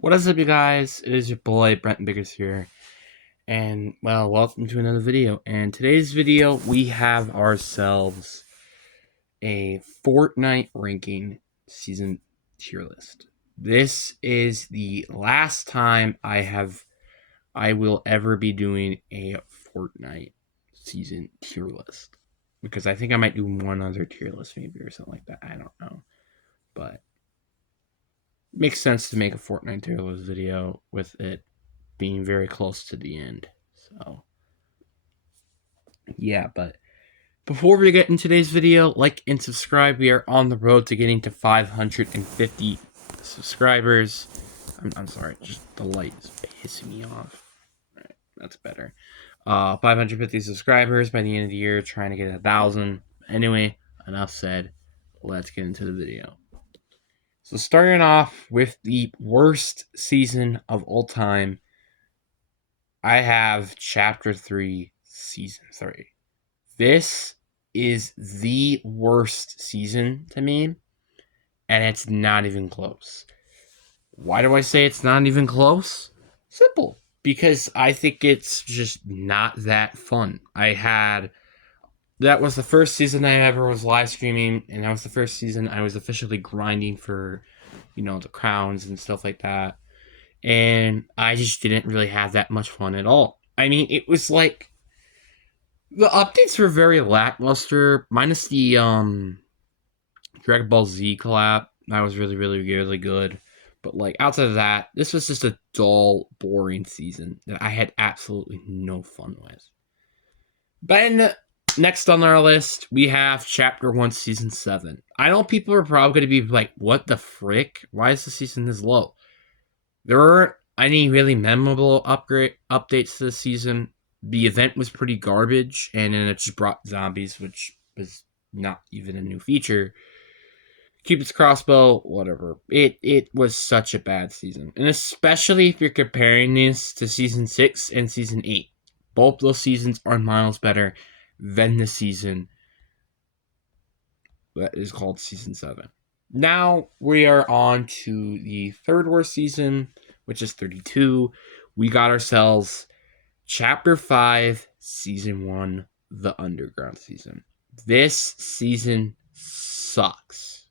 What is up, you guys? It is your boy, Brent Biggers here. And, well, welcome to another video. And today's video, we have ourselves a Fortnite ranking season tier list. This is the last time I will ever be doing a Fortnite season tier list. Because I think I might do one other tier list maybe or something like that. I don't know. But makes sense to make a Fortnite tier list video with it being very close to the end. So, yeah, but before we get in today's video, like and subscribe. We are on the road to getting to 550 subscribers. I'm sorry, just the light is pissing me off. All right, that's better. 550 subscribers by the end of the year, trying to get 1,000. Anyway, enough said. Let's get into the video. So starting off with the worst season of all time, I have Chapter 3, Season 3. This is the worst season to me, and it's not even close. Why do I say it's not even close? Simple. Because I think it's just not that fun. That was the first season I ever was live streaming, and that was the first season I was officially grinding for, the crowns and stuff like that. And I just didn't really have that much fun at all. I mean, it was like the updates were very lackluster, minus the Dragon Ball Z collab. That was really, really, really good. But like outside of that, this was just a dull, boring season that I had absolutely no fun with. Then next on our list, we have Chapter 1, Season 7. I know people are probably going to be like, what the frick? Why is the season this low? There weren't any really memorable updates to the season. The event was pretty garbage, and then it just brought zombies, which was not even a new feature. Cupid's crossbow, whatever. It was such a bad season, and especially if you're comparing this to Season 6 and Season 8. Both those seasons are miles better than the season that is called Season 7. Now we are on to the third worst season, which is 32. We got ourselves Chapter 5, Season 1, The Underground Season. This season sucks.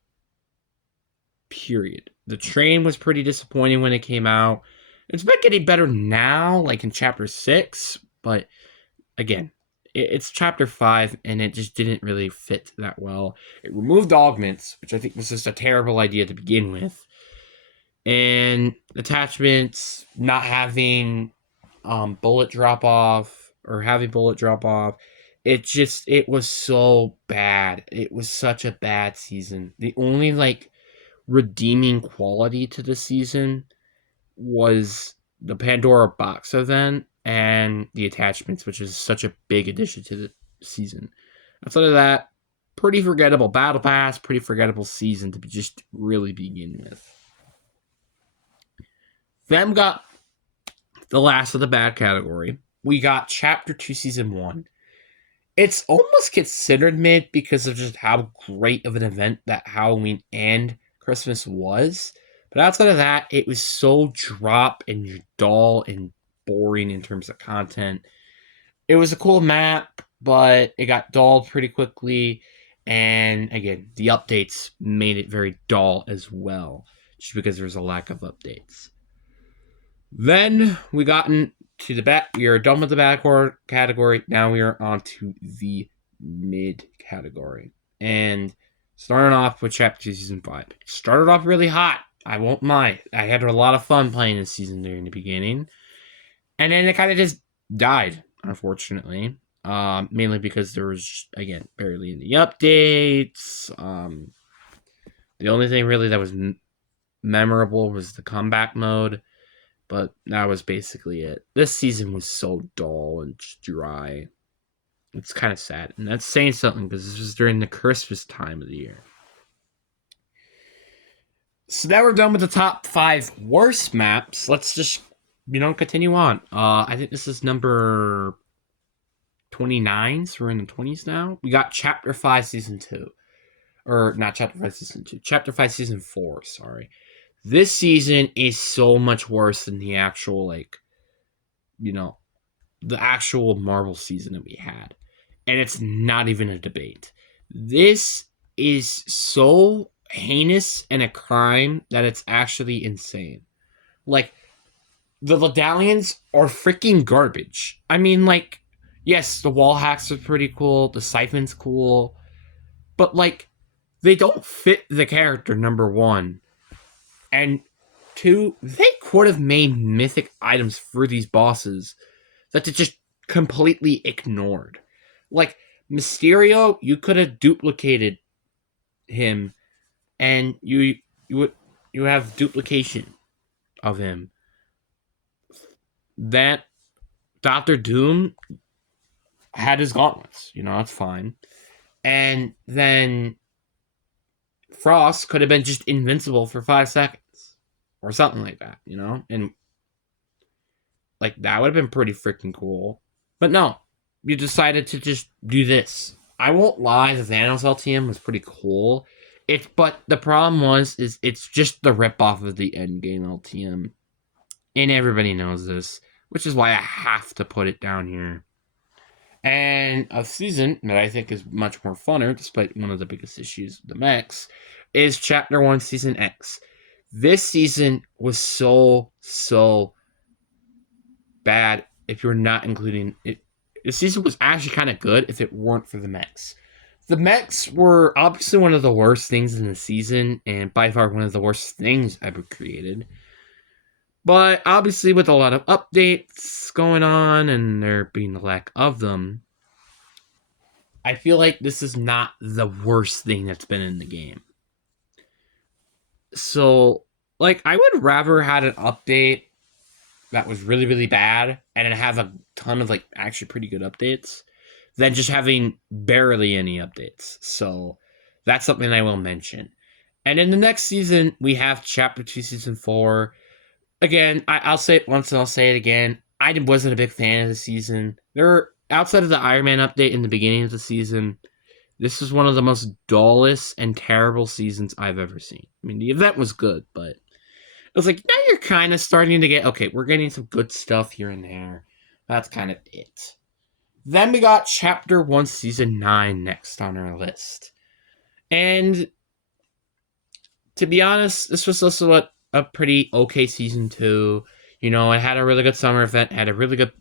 Period. The train was pretty disappointing when it came out. It's been getting better now, like in Chapter 6, but again, it's Chapter 5, and it just didn't really fit that well. It removed augments, which I think was just a terrible idea to begin with. And attachments, not having bullet drop off, or having bullet drop off. It was so bad. It was such a bad season. The only, redeeming quality to the season was the Pandora box event and the attachments, which is such a big addition to the season. Outside of that, pretty forgettable battle pass, pretty forgettable season to just really begin with. Then got the last of the bad category. We got Chapter 2, Season 1. It's almost considered mid because of just how great of an event that Halloween and Christmas was. But outside of that, it was so drop and dull and boring in terms of content. It was a cool map, but it got dull pretty quickly. And again, the updates made it very dull as well, just because there was a lack of updates. Then we got into the back. We are done with the bad category. Now we are on to the mid category. And starting off with Chapter 2, Season 5. It started off really hot. I won't lie. I had a lot of fun playing this season during the beginning. And then it kind of just died, unfortunately. Mainly because there was, again, barely any updates. The only thing really that was memorable was the comeback mode. But that was basically it. This season was so dull and dry. It's kind of sad. And that's saying something because this was during the Christmas time of the year. So now we're done with the top 5 worst maps. Let's just, continue on. I think this is number 29. So we're in the 20s now. We got Chapter 5, Season 2. Or not Chapter 5, Season 2. Chapter 5, Season 4, sorry. This season is so much worse than the actual, like, you know, the actual Marvel season that we had. And it's not even a debate. This is so heinous and a crime that it's actually insane. Like, the Ladalians are freaking garbage. I mean, like, yes, the wall hacks are pretty cool, the siphon's cool, but, like, they don't fit the character, number one. And two, they could have made mythic items for these bosses that they just completely ignored. Like, Mysterio, you could have duplicated him, and you would you have duplication of him. That Doctor Doom had his gauntlets, that's fine. And then Frost could have been just invincible for 5 seconds. Or something like that. And like that would have been pretty freaking cool. But no, you decided to just do this. I won't lie, the Thanos LTM was pretty cool. But the problem is it's just the ripoff of the Endgame LTM. And everybody knows this, which is why I have to put it down here. And a season that I think is much more funner, despite one of the biggest issues with the mechs, is Chapter 1 Season X. This season was so bad if you're not including it. The season was actually kind of good if it weren't for the mechs. The mechs were obviously one of the worst things in the season, and by far one of the worst things ever created. But obviously, with a lot of updates going on and there being a lack of them, I feel like this is not the worst thing that's been in the game. So, like, I would rather had an update that was really, really bad and then have a ton of, like, actually pretty good updates than just having barely any updates. So, that's something I will mention. And in the next season, we have Chapter 2, Season 4. Again, I'll say it once and I'll say it again. I wasn't a big fan of the season. Outside of the Iron Man update in the beginning of the season, this is one of the most dullest and terrible seasons I've ever seen. I mean, the event was good, but it was like, now you're kind of starting to get, okay, we're getting some good stuff here and there. That's kind of it. Then we got Chapter 1, Season 9 next on our list. And to be honest, this was also a pretty okay Season 2. It had a really good summer event, had a really good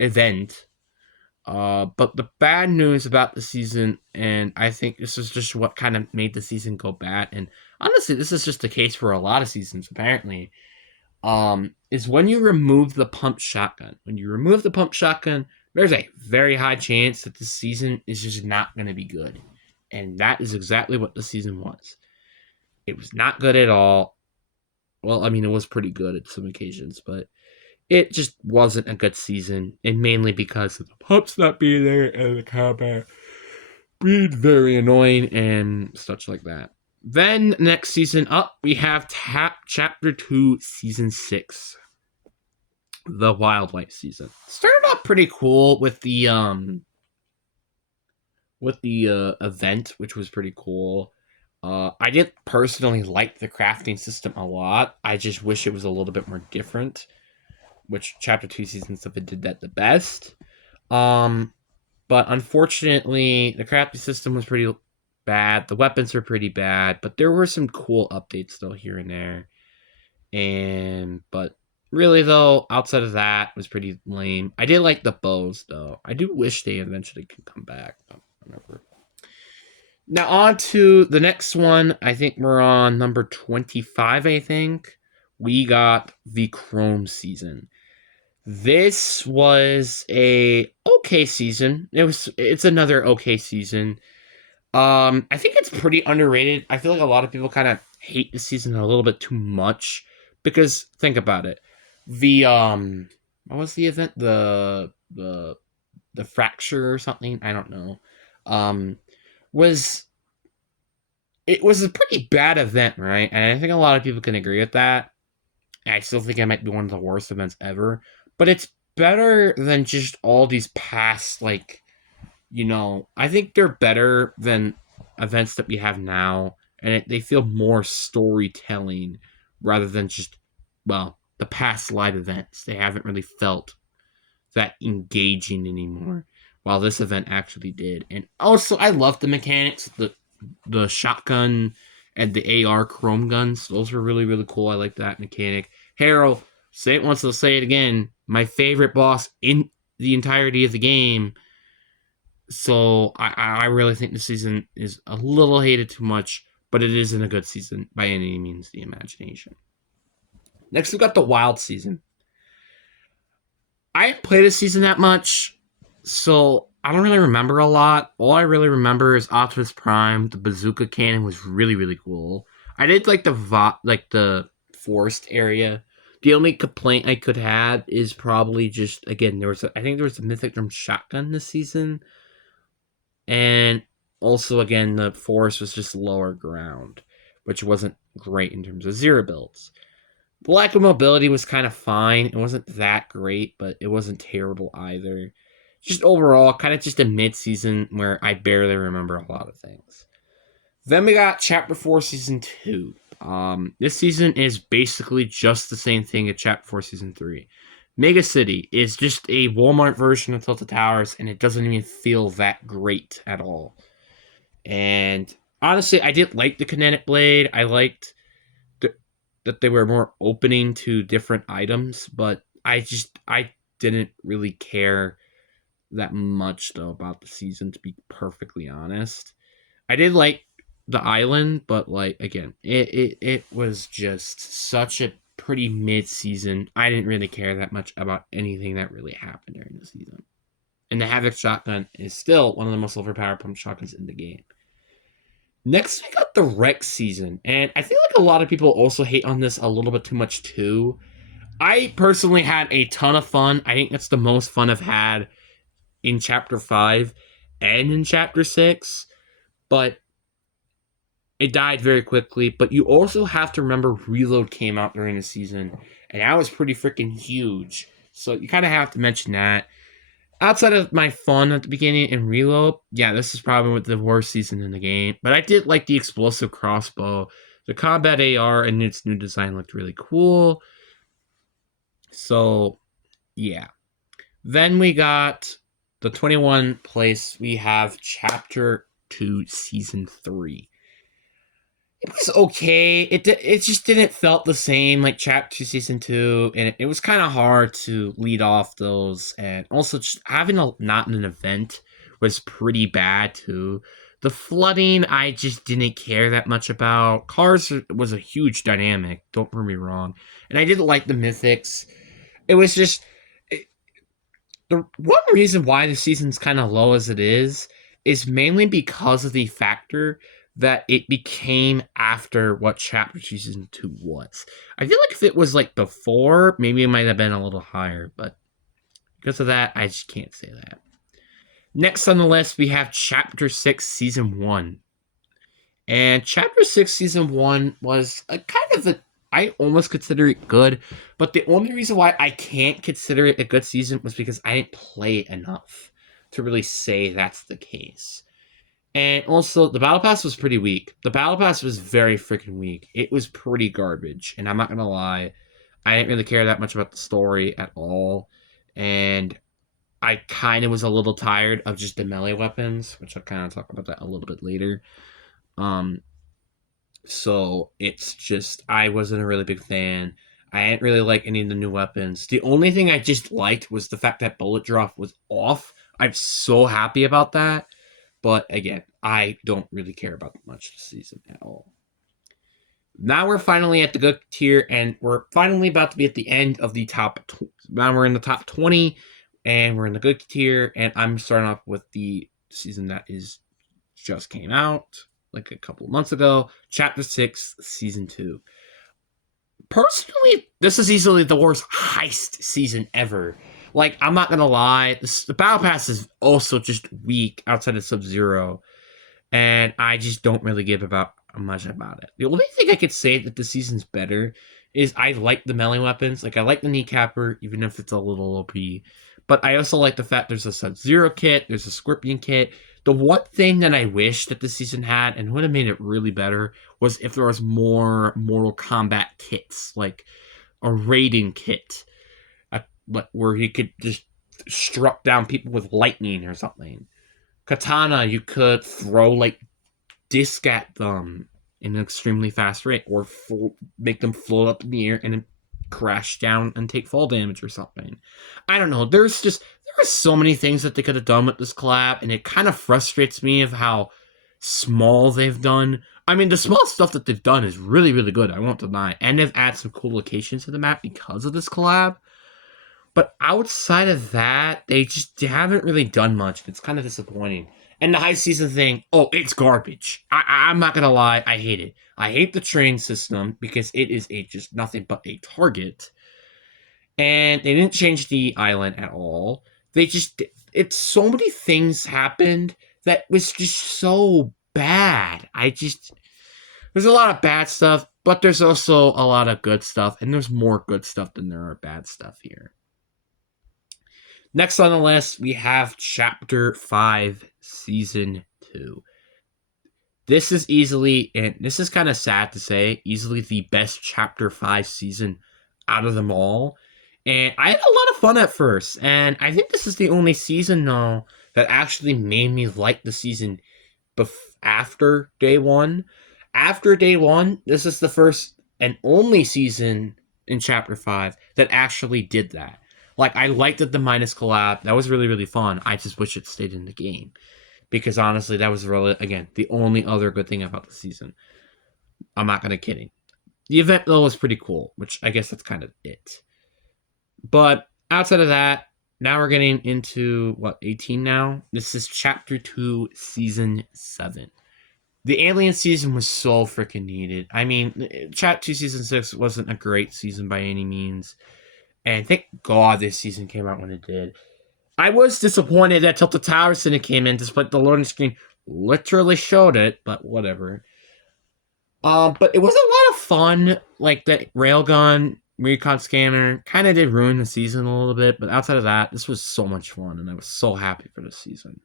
event. But the bad news about the season, and I think this is just what kind of made the season go bad, and honestly, this is just the case for a lot of seasons, apparently, is when you remove the pump shotgun. When you remove the pump shotgun, there's a very high chance that the season is just not going to be good. And that is exactly what the season was. It was not good at all. Well, I mean, it was pretty good at some occasions, but it just wasn't a good season, and mainly because of the pumps not being there and the combat being very annoying and such like that. Then next season up, we have Chapter 2, Season 6, the Wildlife season. Started off pretty cool with the event, which was pretty cool. I did personally like the crafting system a lot. I just wish it was a little bit more different, which Chapter 2 Season 7 did that the best. But unfortunately, the crafting system was pretty bad. The weapons were pretty bad, but there were some cool updates though here and there. But really though, outside of that, it was pretty lame. I did like the bows though. I do wish they eventually could come back. Whatever. Now on to the next one. I think we're on number 25, I think. We got the Chrome season. This was a okay season. It's another okay season. I think it's pretty underrated. I feel like a lot of people kind of hate the season a little bit too much because think about it. The what was the event? The fracture or something? I don't know. Was it was a pretty bad event, right? And I think a lot of people can agree with that. I still think it might be one of the worst events ever, but it's better than just all these past, like, I think they're better than events that we have now, and they feel more storytelling rather than just, well, the past live events. They haven't really felt that engaging anymore, while this event actually did. And also, I love the mechanics, the shotgun and the AR chrome guns. Those were really, really cool. I like that mechanic. Harold, say it once, I'll say it again. My favorite boss in the entirety of the game. So I really think this season is a little hated too much, but it isn't a good season by any means the imagination. Next, we've got the Wild season. I didn't play this season that much, so I don't really remember a lot. All I really remember is Optimus Prime. The bazooka cannon was really, really cool. I did like the forest area. The only complaint I could have is probably just, again, I think there was a Mythic Drum shotgun this season, and also, again, the forest was just lower ground, which wasn't great in terms of zero builds. The lack of mobility was kind of fine. It wasn't that great, but it wasn't terrible either. Just overall, kind of just a mid-season where I barely remember a lot of things. Then we got Chapter 4 Season 2. This season is basically just the same thing as Chapter 4 Season 3. Mega City is just a Walmart version of Tilted Towers, and it doesn't even feel that great at all. And honestly, I did like the Kinetic Blade. I liked that they were more opening to different items, but I didn't really care that much though about the season, to be perfectly honest. I did like the island, but like again, it was just such a pretty mid season. I didn't really care that much about anything that really happened during the season. And the Havoc shotgun is still one of the most overpowered pump shotguns in the game. Next, we got the Rex season, and I feel like a lot of people also hate on this a little bit too much too. I personally had a ton of fun. I think that's the most fun I've had in Chapter 5 and in Chapter 6, but it died very quickly. But you also have to remember Reload came out during the season, and that was pretty freaking huge. So you kind of have to mention that. Outside of my fun at the beginning and Reload, yeah, this is probably the worst season in the game. But I did like the explosive crossbow. The combat AR and its new design looked really cool. So, yeah. Then we got the 21 place. We have Chapter 2, Season 3. It was okay. It just didn't felt the same like Chapter 2, Season 2, and it was kind of hard to lead off those. And also, just having not an event was pretty bad too. The flooding, I just didn't care that much about. Cars was a huge dynamic. Don't get me wrong, and I didn't like the mythics. It was just the one reason why the season's kind of low as it is mainly because of the factor that it became after what Chapter 2 Season 2 was. I feel like if it was like before, maybe it might have been a little higher, but because of that, I just can't say that. Next on the list, we have Chapter 6 Season 1. And Chapter 6 Season 1 was a kind of a, I almost consider it good, but the only reason why I can't consider it a good season was because I didn't play it enough to really say that's the case. And also, the Battle Pass was pretty weak. The Battle Pass was very freaking weak. It was pretty garbage, and I'm not gonna lie, I didn't really care that much about the story at all, and I kind of was a little tired of just the melee weapons, which I'll kind of talk about that a little bit later. So it's just, I wasn't a really big fan. I didn't really like any of the new weapons. The only thing I just liked was the fact that bullet drop was off. I'm so happy about that. But again, I don't really care about much this season at all. Now we're finally at the good tier, and we're finally about to be at the end of the top. Now we're in the top 20, and we're in the good tier, and I'm starting off with the season that is just came out like a couple of months ago, Chapter 6, Season 2. Personally, this is easily the worst heist season ever. Like, I'm not gonna lie, the Battle Pass is also just weak outside of Sub-Zero, and I just don't really give about much about it. The only thing I could say that the season's better is I like the melee weapons. Like, I like the kneecapper, even if it's a little OP. But I also like the fact there's a Sub-Zero kit, there's a Scorpion kit, The one thing that I wish that the season had and would have made it really better was if there was more Mortal Kombat kits, like a raiding kit, where you could just struck down people with lightning or something. Katana, you could throw like disc at them in an extremely fast rate, or make them float up in the air and then crash down and take fall damage or something. I don't know. There are so many things that they could have done with this collab, and it kind of frustrates me of how small they've done. I mean, the small stuff that they've done is really, really good. I won't deny, and they've added some cool locations to the map because of this collab. But outside of that, they haven't really done much. It's kind of disappointing. And the high season thing, oh, it's garbage. I'm not gonna lie, I hate it. I hate the train system because it is just nothing but a target. And they didn't change the island at all. It's so many things happened that was just so bad. There's a lot of bad stuff, but there's also a lot of good stuff, and there's more good stuff than there are bad stuff here. Next on the list, we have Chapter 5, Season 2. This is easily, and this is kind of sad to say, easily the best Chapter 5 season out of them all. And I had a lot of fun at first, and I think this is the only season, though, that actually made me like the season after day one. After day one, this is the first and only season in Chapter 5 that actually did that. Like, I liked the Minus collab. That was really, really fun. I just wish it stayed in the game. Because honestly, that was really, again, the only other good thing about the season. I'm not gonna kidding. The event, though, was pretty cool, which I guess that's kind of it. But outside of that, now we're getting into, 18 now? This is Chapter 2, Season 7. The Alien season was so freaking needed. I mean, Chapter 2, Season 6 wasn't a great season by any means. And thank God this season came out when it did. I was disappointed that Tilted Towers didn't came in, despite the loading screen literally showed it, but whatever. But it was a lot of fun. Like, that railgun recon scanner kind of did ruin the season a little bit, but outside of that, this was so much fun, and I was so happy for this season.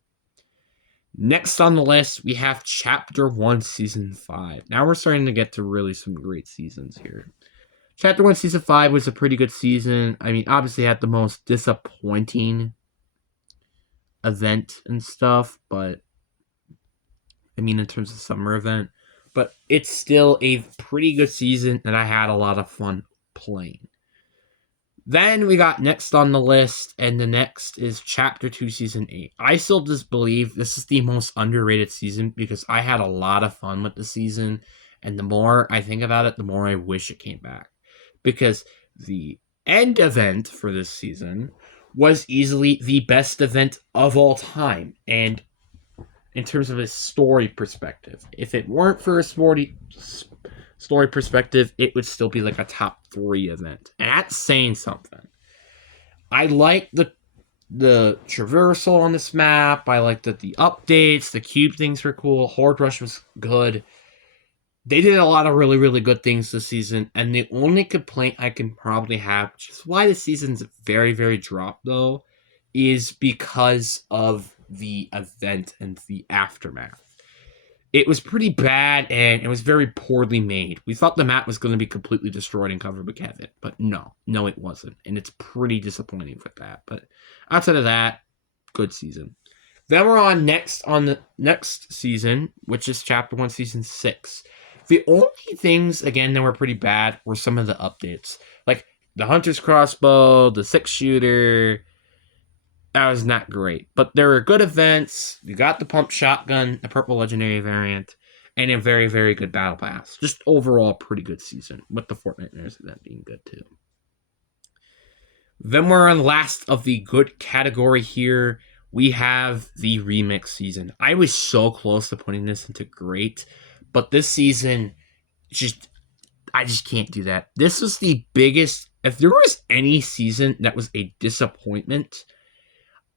Next on the list, we have Chapter 1, Season 5. Now we're starting to get to really some great seasons here. Chapter 1, Season 5 was a pretty good season. I mean, obviously had the most disappointing event and stuff, but I mean, in terms of summer event, but it's still a pretty good season, and I had a lot of fun playing. Then we got next on the list, and the next is Chapter 2, Season 8. I still just believe this is the most underrated season because I had a lot of fun with the season, and the more I think about it, the more I wish it came back. Because the end event for this season was easily the best event of all time. And in terms of a story perspective, if it weren't for a story perspective, it would still be like a top 3 event. And that's saying something. I like the traversal on this map. I liked the updates. The cube things were cool. Horde Rush was good. They did a lot of really, really good things this season, and the only complaint I can probably have, which is why the season's very, very dropped, though, is because of the event and the aftermath. It was pretty bad, and it was very poorly made. We thought the map was going to be completely destroyed and covered with Kevin, but no, it wasn't, and it's pretty disappointing with that. But outside of that, good season. Then we're on the next season, which is Chapter 1, Season 6. The only things, again, that were pretty bad were some of the updates. Like, the Hunter's Crossbow, the 6-shooter, that was not great. But there were good events. You got the Pump Shotgun, the Purple Legendary variant, and a very, very good Battle Pass. Just overall, pretty good season, with the Fortnite event being good, too. Then we're on last of the good category here. We have the Remix season. I was so close to putting this into great, but this season, I just can't do that. This was the biggest. If there was any season that was a disappointment,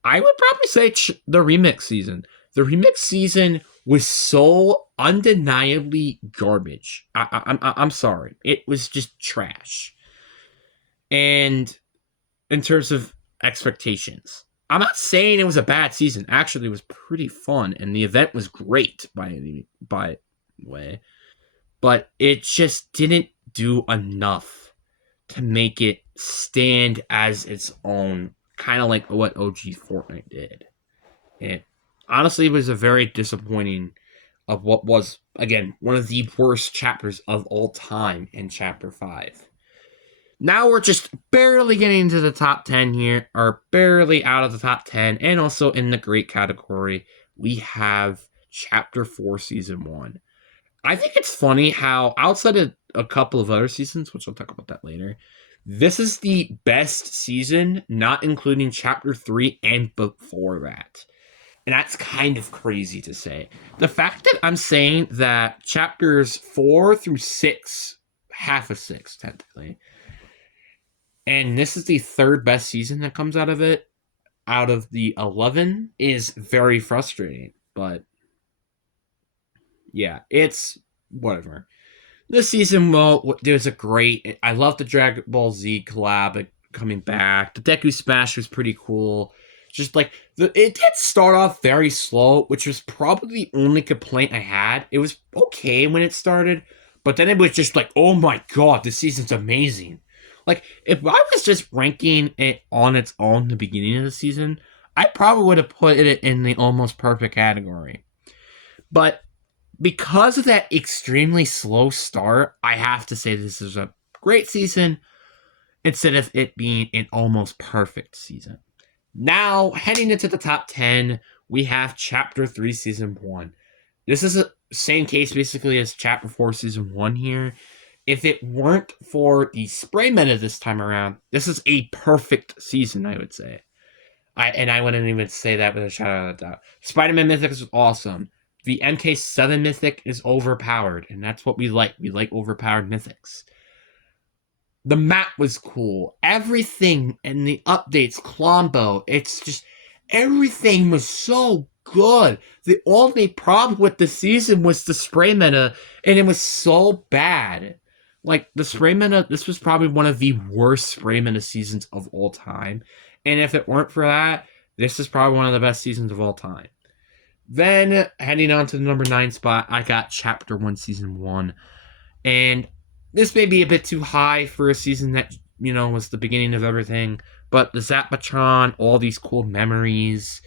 I would probably say the Remix season. The Remix season was so undeniably garbage. I'm sorry. It was just trash. And in terms of expectations, I'm not saying it was a bad season. Actually, it was pretty fun, and the event was great by the way. But it just didn't do enough to make it stand as its own, kind of like what OG Fortnite did. It honestly was a very disappointing of what was, again, one of the worst chapters of all time in Chapter 5. Now we're just barely getting into the top 10 here, or barely out of the top 10, and also in the great category, we have Chapter 4, Season 1. I think it's funny how, outside of a couple of other seasons, which I'll talk about that later, this is the best season, not including Chapter 3 and before that. And that's kind of crazy to say. The fact that I'm saying that chapters 4 through 6, half of 6, technically, and this is the third best season that comes out of it, out of the 11, is very frustrating. But yeah, it's whatever. This season, well, there's a great. I love the Dragon Ball Z collab coming back. The Deku Smash was pretty cool. Just like it did start off very slow, which was probably the only complaint I had. It was okay when it started, but then it was just like, oh my god, this season's amazing. Like if I was just ranking it on its own the beginning of the season, I probably would have put it in the almost perfect category. But because of that extremely slow start, I have to say this is a great season instead of it being an almost perfect season. Now, heading into the top 10, we have Chapter 3, Season 1. This is the same case basically as Chapter 4, Season 1 here. If it weren't for the spray meta this time around, this is a perfect season, I would say. I wouldn't even say that with a shadow of a doubt. Spider-Man Mythic is awesome. The MK7 Mythic is overpowered, and that's what we like. We like overpowered Mythics. The map was cool. Everything and the updates, Klombo, it's just everything was so good. The only problem with the season was the spray meta, and it was so bad. Like the spray meta, this was probably one of the worst spray meta seasons of all time. And if it weren't for that, this is probably one of the best seasons of all time. Then heading on to the number 9 spot, I got Chapter 1, Season 1. And this may be a bit too high for a season that, was the beginning of everything. But the Zapatron, all these cool memories,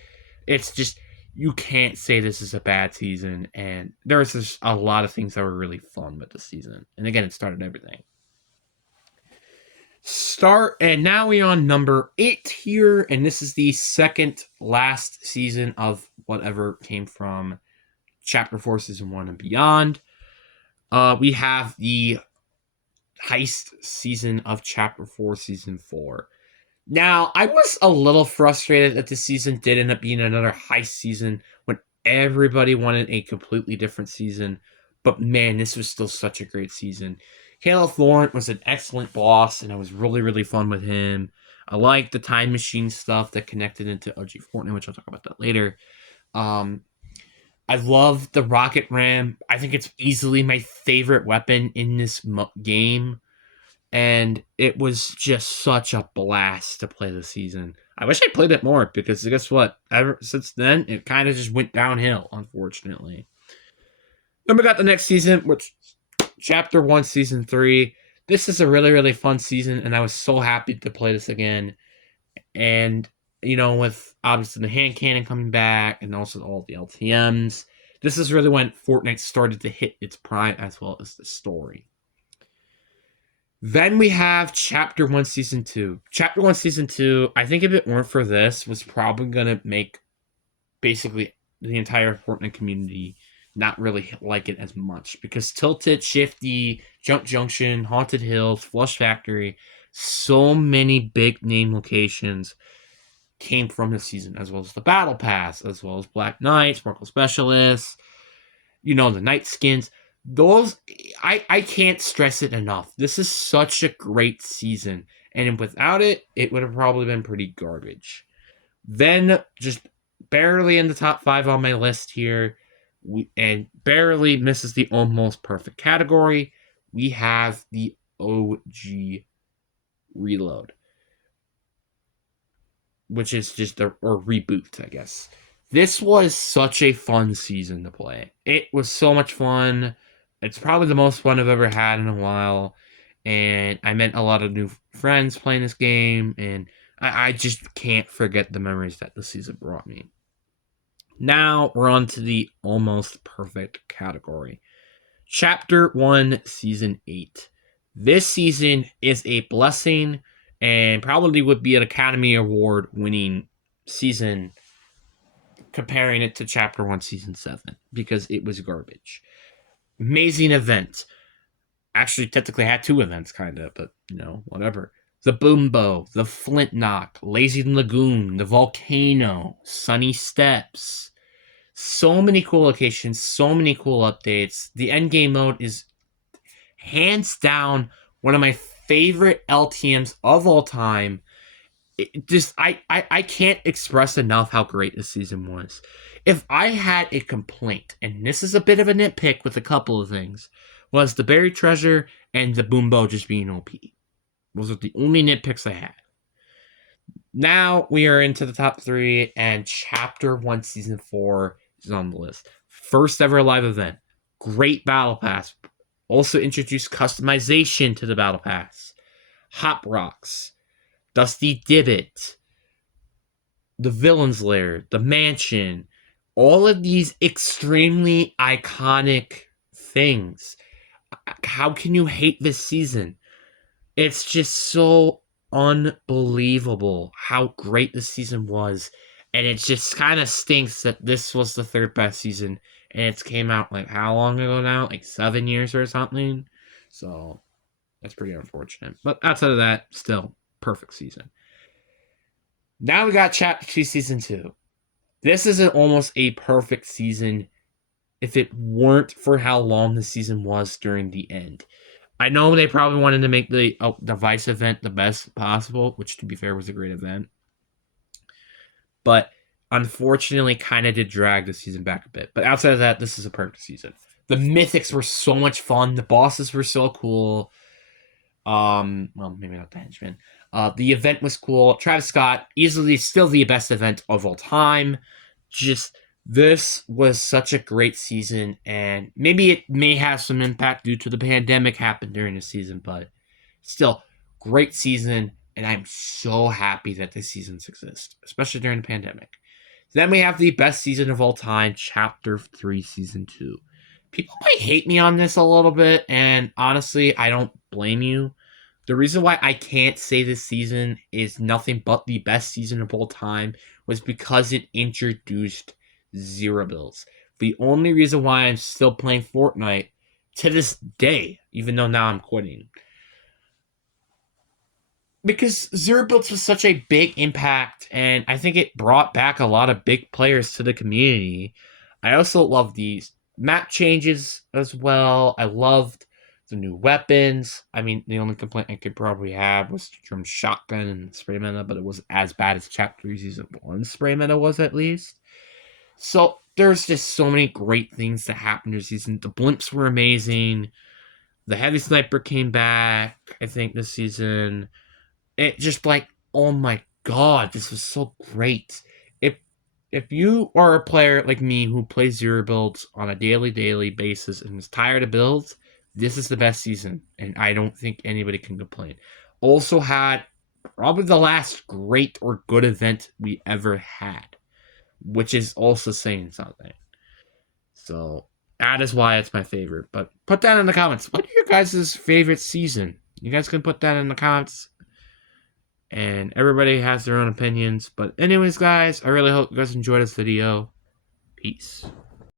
it's just, you can't say this is a bad season. And there's just a lot of things that were really fun with the season. And again, it started everything. And now we're on number 8 here, and this is the second last season of whatever came from Chapter 4, Season 1 and beyond. We have the heist season of Chapter 4, Season 4. Now, I was a little frustrated that this season did end up being another heist season when everybody wanted a completely different season. But man, this was still such a great season. Halo Florent was an excellent boss, and I was really, really fun with him. I liked the time machine stuff that connected into OG Fortnite, which I'll talk about that later. I love the rocket ram. I think it's easily my favorite weapon in this game. And it was just such a blast to play the season. I wish I played it more because guess what? Ever since then, it kind of just went downhill, unfortunately. Then we got the next season, which Chapter 1, Season 3. This is a really, really fun season, and I was so happy to play this again. And, with obviously the hand cannon coming back and also all the LTMs, this is really when Fortnite started to hit its prime as well as the story. Then we have Chapter 1, Season 2. Chapter 1, Season 2, I think if it weren't for this, was probably going to make basically the entire Fortnite community not really like it as much. Because Tilted, Shifty, Jump Junction, Haunted Hills, Flush Factory, so many big name locations came from this season, as well as the Battle Pass, as well as Black Knight, Sparkle Specialists, the Night Skins. Those, I can't stress it enough. This is such a great season. And without it, it would have probably been pretty garbage. Then, just barely in the top 5 on my list here, and barely misses the almost perfect category, we have the OG Reload. which is just a reboot, I guess. This was such a fun season to play. It was so much fun. It's probably the most fun I've ever had in a while. And I met a lot of new friends playing this game. And I just can't forget the memories that this season brought me. Now we're on to the almost perfect category. Chapter 1, Season 8. This season is a blessing and probably would be an Academy Award winning season comparing it to Chapter 1, Season 7 because it was garbage. Amazing event. Actually, technically had 2 events, kind of, but whatever. The Boombo, the Flint Knock, Lazy Lagoon, the Volcano, Sunny Steps. So many cool locations, so many cool updates. The endgame mode is hands down one of my favorite LTMs of all time. I can't express enough how great this season was. If I had a complaint, and this is a bit of a nitpick with a couple of things, was the buried treasure and the Boombo just being OP. Those are the only nitpicks I had. Now we are into the top 3, and Chapter 1, Season 4 is on the list. First ever live event. Great Battle Pass. Also introduced customization to the Battle Pass. Hop Rocks. Dusty Divot. The Villain's Lair. The Mansion. All of these extremely iconic things. How can you hate this season? It's just so unbelievable how great this season was. And it just kind of stinks that this was the 3rd best season. And it's came out like how long ago now? Like 7 years or something. So that's pretty unfortunate. But outside of that, still perfect season. Now we got Chapter 2, Season 2. This is almost a perfect season if it weren't for how long the season was during the end. I know they probably wanted to make the Vice event the best possible, which to be fair was a great event. But unfortunately kind of did drag the season back a bit. But outside of that, this is a perfect season. The mythics were so much fun. The bosses were so cool. Well, maybe not the henchmen. The event was cool. Travis Scott, easily still the best event of all time. Just, this was such a great season, and maybe it may have some impact due to the pandemic happened during the season, but still, great season, and I'm so happy that this seasons exist, especially during the pandemic. Then we have the best season of all time, Chapter 3, Season 2. People might hate me on this a little bit, and honestly, I don't blame you. The reason why I can't say this season is nothing but the best season of all time was because it introduced Zero Bills. The only reason why I'm still playing Fortnite to this day, even though now I'm quitting, because Zero Bills was such a big impact, and I think it brought back a lot of big players to the community. I also love these map changes as well. I loved the new weapons. I mean, the only complaint I could probably have was from shotgun and spray meta, but it wasn't as bad as Chapter 3 Season 1 spray meta was, at least. So there's just so many great things that happened this season. The blimps were amazing. The heavy sniper came back, I think, this season. It just like, oh my god, this was so great. If you are a player like me who plays Zero Builds on a daily basis and is tired of builds, this is the best season, and I don't think anybody can complain. Also had probably the last great or good event we ever had, which is also saying something. So that is why it's my favorite. But put that in the comments. What are your guys' favorite season? You guys can put that in the comments. And everybody has their own opinions. But anyways, guys, I really hope you guys enjoyed this video. Peace.